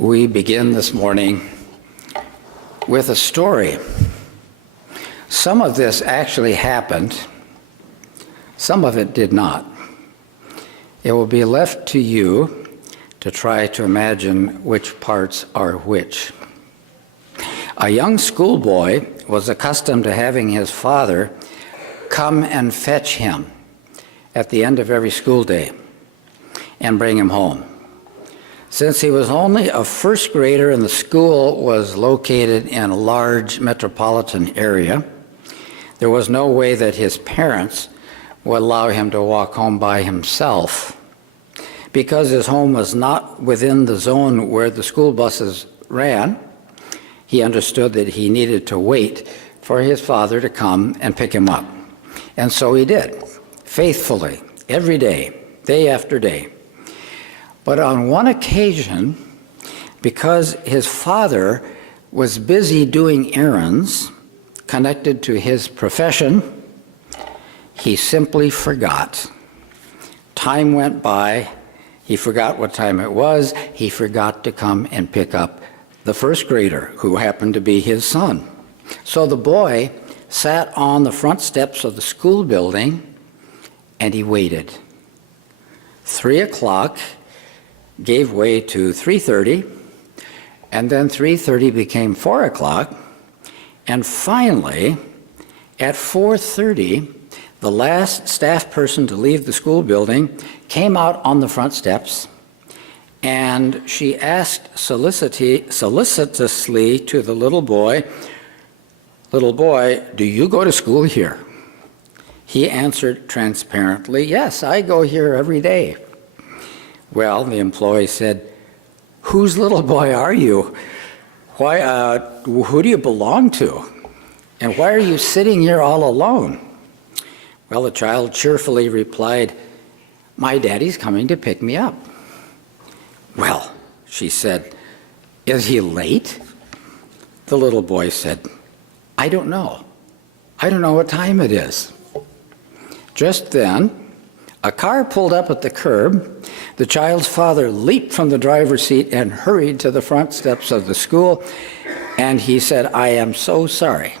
We begin this morning with a story. Some of this actually happened, some of it did not. It will be left to you to try to imagine which parts are which. A young schoolboy was accustomed to having his father come and fetch him at the end of every school day and bring him home. Since he was only a first grader and the school was located in a large metropolitan area, there was no way that his parents would allow him to walk home by himself. Because his home was not within the zone where the school buses ran, he understood that he needed to wait for his father to come and pick him up. And so he did, faithfully, every day, day after day. But on one occasion, because his father was busy doing errands connected to his profession, he simply forgot. Time went by, he forgot what time it was, he forgot to come and pick up the first grader, who happened to be his son. So the boy sat on the front steps of the school building and he waited. 3 o'clock gave way to 3:30, and then 3:30 became 4 o'clock, and finally, at 4:30, the last staff person to leave the school building came out on the front steps, and she asked solicitously to the little boy, do you go to school here?" He answered transparently, "Yes, I go here every day." Well, the employee said, "Whose little boy are you? Who do you belong to? And why are you sitting here all alone?" Well, the child cheerfully replied, "My daddy's coming to pick me up." "Well," she said, "is he late?" The little boy said, "I don't know. I don't know what time it is." Just then, a car pulled up at the curb. The child's father leaped from the driver's seat and hurried to the front steps of the school, and he said, "I am so sorry."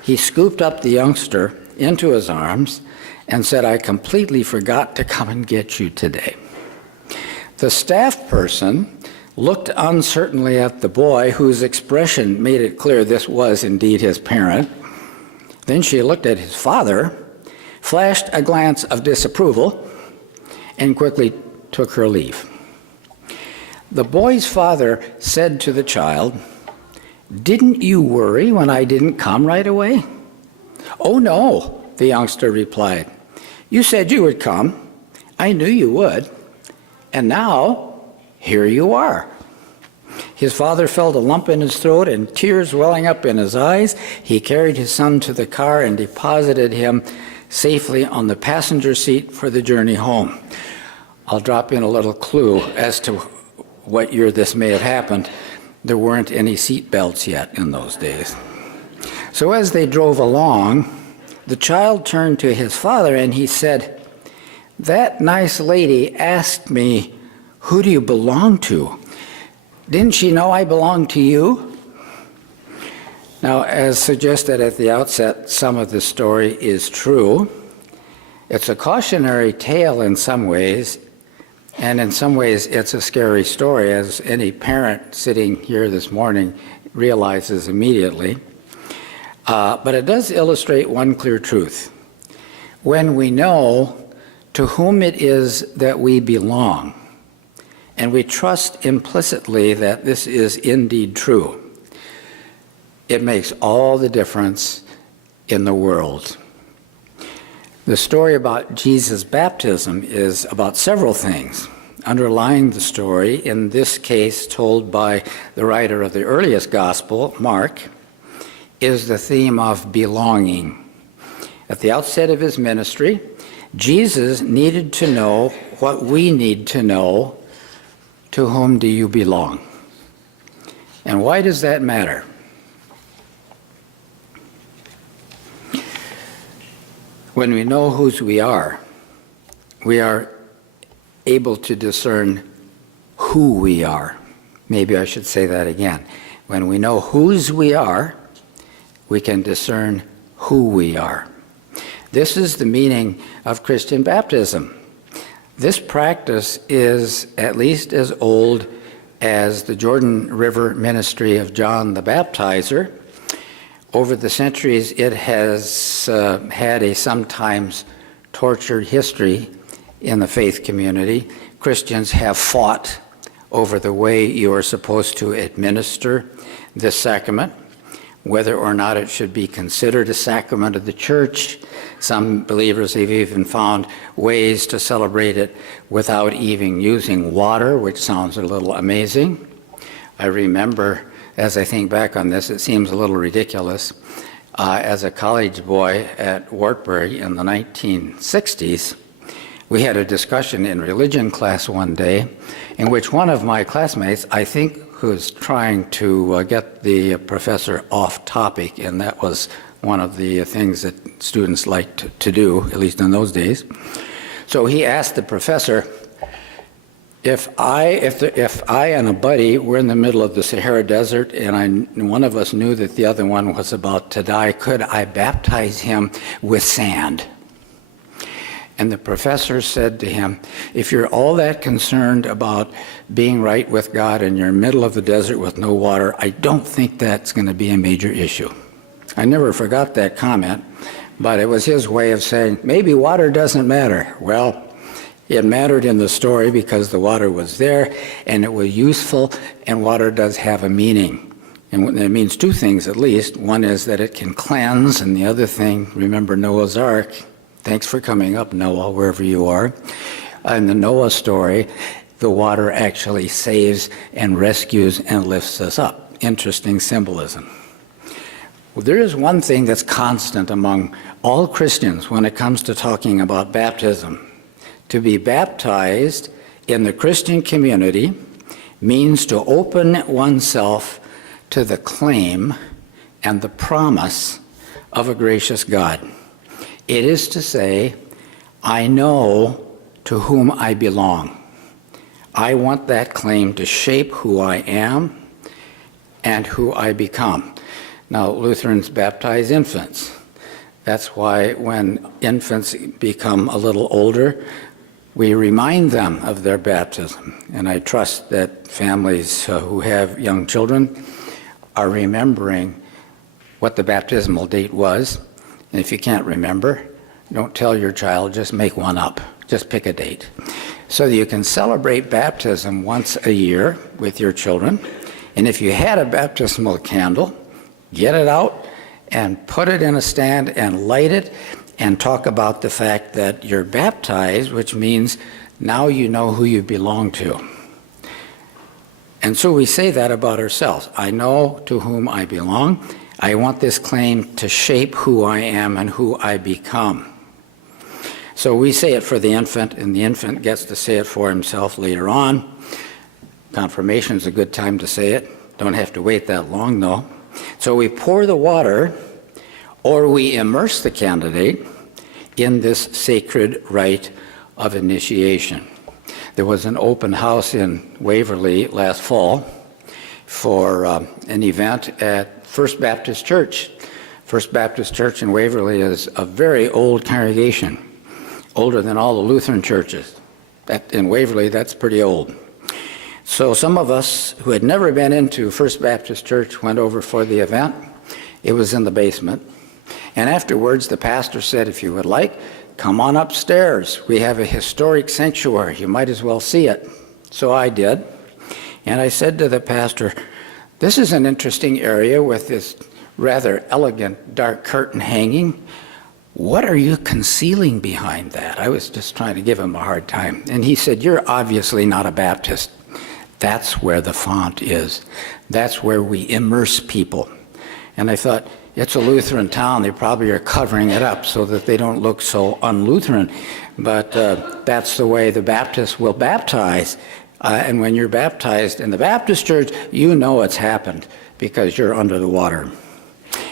He scooped up the youngster into his arms and said, "I completely forgot to come and get you today." The staff person looked uncertainly at the boy, whose expression made it clear this was indeed his parent. Then she looked at his father, flashed a glance of disapproval, and quickly took her leave. The boy's father said to the child, "Didn't you worry when I didn't come right away?" "Oh, no," the youngster replied. "You said you would come. I knew you would. And now, here you are." His father felt a lump in his throat and tears welling up in his eyes. He carried his son to the car and deposited him safely on the passenger seat for the journey home. I'll drop in a little clue as to what year this may have happened. There weren't any seat belts yet in those days. So as they drove along, the child turned to his father and he said, "That nice lady asked me, 'Who do you belong to?' Didn't she know I belong to you?" Now, as suggested at the outset, some of the story is true. It's a cautionary tale in some ways, and in some ways it's a scary story, as any parent sitting here this morning realizes immediately. But it does illustrate one clear truth. When we know to whom it is that we belong, and we trust implicitly that this is indeed true, it makes all the difference in the world. The story about Jesus' baptism is about several things. Underlying the story, in this case told by the writer of the earliest gospel, Mark, is the theme of belonging. At the outset of his ministry, Jesus needed to know what we need to know: to whom do you belong? And why does that matter? When we know whose we are able to discern who we are. Maybe I should say that again. When we know whose we are, we can discern who we are. This is the meaning of Christian baptism. This practice is at least as old as the Jordan River ministry of John the Baptizer. Over the centuries, it has had a sometimes tortured history in the faith community. Christians have fought over the way you are supposed to administer this sacrament, whether or not it should be considered a sacrament of the church. Some believers have even found ways to celebrate it without even using water, which sounds a little amazing. I remember, as I think back on this, it seems a little ridiculous. As a college boy at Wartburg in the 1960s, we had a discussion in religion class one day in which one of my classmates, I think, was trying to get the professor off topic, and that was one of the things that students liked to do, at least in those days. So he asked the professor, if I and a buddy were in the middle of the Sahara Desert and one of us knew that the other one was about to die, could I baptize him with sand? And the professor said to him, if you're all that concerned about being right with God and you're in the middle of the desert with no water, I don't think that's going to be a major issue. I never forgot that comment, but it was his way of saying, maybe water doesn't matter. Well, it mattered in the story because the water was there and it was useful, and water does have a meaning. And it means two things at least. One is that it can cleanse, and the other thing, remember Noah's Ark. Thanks for coming up, Noah, wherever you are. In the Noah story, the water actually saves and rescues and lifts us up. Interesting symbolism. Well, there is one thing that's constant among all Christians when it comes to talking about baptism. To be baptized in the Christian community means to open oneself to the claim and the promise of a gracious God. It is to say, I know to whom I belong. I want that claim to shape who I am and who I become. Now, Lutherans baptize infants. That's why when infants become a little older, we remind them of their baptism. And I trust that families who have young children are remembering what the baptismal date was. And if you can't remember, don't tell your child, just make one up. Just pick a date. So you can celebrate baptism once a year with your children. And if you had a baptismal candle, get it out and put it in a stand and light it and talk about the fact that you're baptized, which means now you know who you belong to. And so we say that about ourselves. I know to whom I belong. I want this claim to shape who I am and who I become. So we say it for the infant, and the infant gets to say it for himself later on. Confirmation is a good time to say it. Don't have to wait that long, though. So we pour the water, or we immerse the candidate in this sacred rite of initiation. There was an open house in Waverly last fall for an event at First Baptist Church. First Baptist Church in Waverly is a very old congregation, older than all the Lutheran churches. In Waverly, that's pretty old. So some of us who had never been into First Baptist Church went over for the event. It was in the basement. And afterwards, the pastor said, if you would like, come on upstairs. We have a historic sanctuary. You might as well see it. So I did. And I said to the pastor, this is an interesting area with this rather elegant dark curtain hanging. What are you concealing behind that? I was just trying to give him a hard time. And he said, you're obviously not a Baptist. That's where the font is. That's where we immerse people. And I thought, it's a Lutheran town. They probably are covering it up so that they don't look so un-Lutheran. But that's the way the Baptists will baptize. And when you're baptized in the Baptist church, you know it's happened because you're under the water.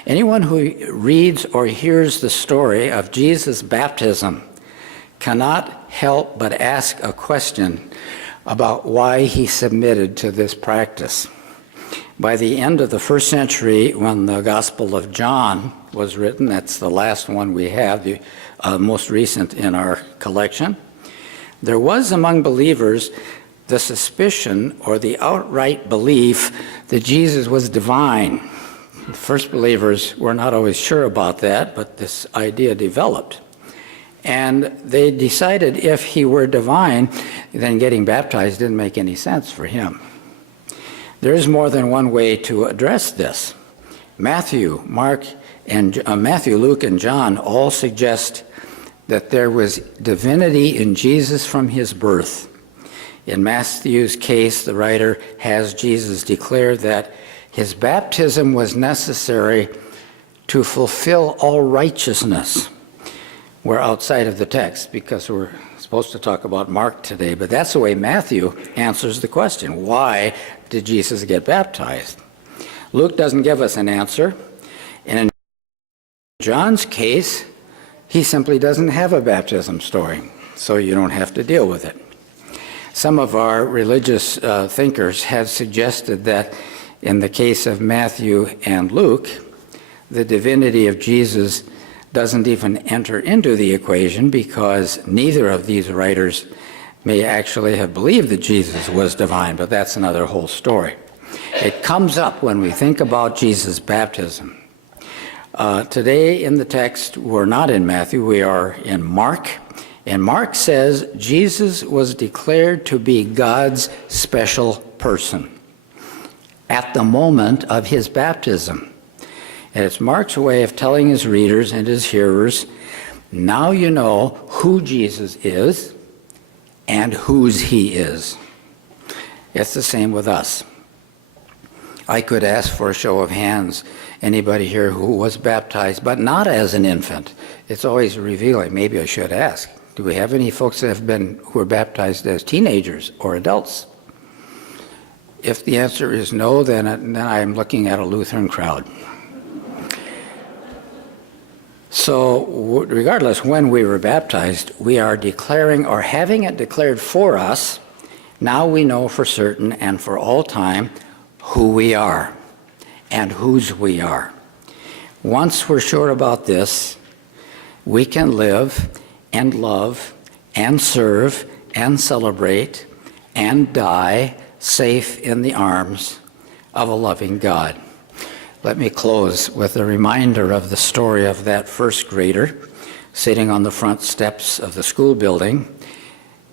Anyone who reads or hears the story of Jesus' baptism cannot help but ask a question about why he submitted to this practice. By the end of the first century, when the Gospel of John was written, that's the last one we have, the most recent in our collection, there was among believers the suspicion or the outright belief that Jesus was divine. The first believers were not always sure about that, but this idea developed. And they decided if he were divine, then getting baptized didn't make any sense for him. There is more than one way to address this. Matthew, Luke, and John all suggest that there was divinity in Jesus from his birth. In Matthew's case, the writer has Jesus declare that his baptism was necessary to fulfill all righteousness. We're outside of the text because we're supposed to talk about Mark today, but that's the way Matthew answers the question. Why did Jesus get baptized? Luke doesn't give us an answer. And in John's case, he simply doesn't have a baptism story, so you don't have to deal with it. Some of our religious thinkers have suggested that in the case of Matthew and Luke, the divinity of Jesus doesn't even enter into the equation because neither of these writers may actually have believed that Jesus was divine, but that's another whole story. It comes up when we think about Jesus' baptism. Today in the text, we're not in Matthew, we are in Mark. And Mark says Jesus was declared to be God's special person at the moment of his baptism. And it's Mark's way of telling his readers and his hearers, now you know who Jesus is and whose he is. It's the same with us. I could ask for a show of hands, anybody here who was baptized, but not as an infant. It's always revealing. Maybe I should ask. Do we have any folks that who were baptized as teenagers or adults? If the answer is no, then I'm looking at a Lutheran crowd. So regardless when we were baptized, we are declaring or having it declared for us, now we know for certain and for all time who we are and whose we are. Once we're sure about this, we can live and love and serve and celebrate and die safe in the arms of a loving God. Let me close with a reminder of the story of that first grader sitting on the front steps of the school building.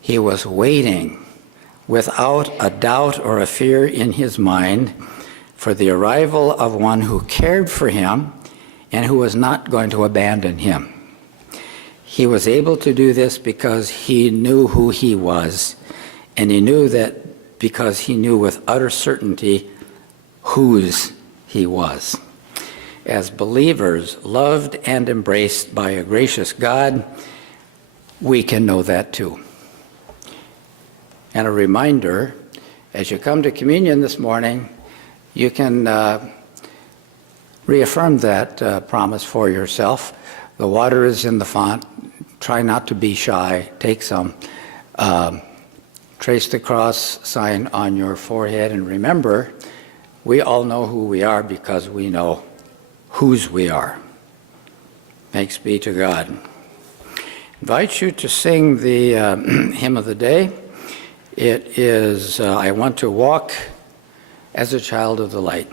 He was waiting without a doubt or a fear in his mind for the arrival of one who cared for him and who was not going to abandon him. He was able to do this because he knew who he was, and he knew that because he knew with utter certainty whose he was. As believers, loved and embraced by a gracious God, we can know that too. And a reminder, as you come to communion this morning, you can reaffirm that promise for yourself. The water is in the font. Try not to be shy. Take some. Trace the cross sign on your forehead, and remember, we all know who we are because we know whose we are. Thanks be to God. I invite you to sing the hymn of the day. It is, I Want to Walk as a Child of the Light.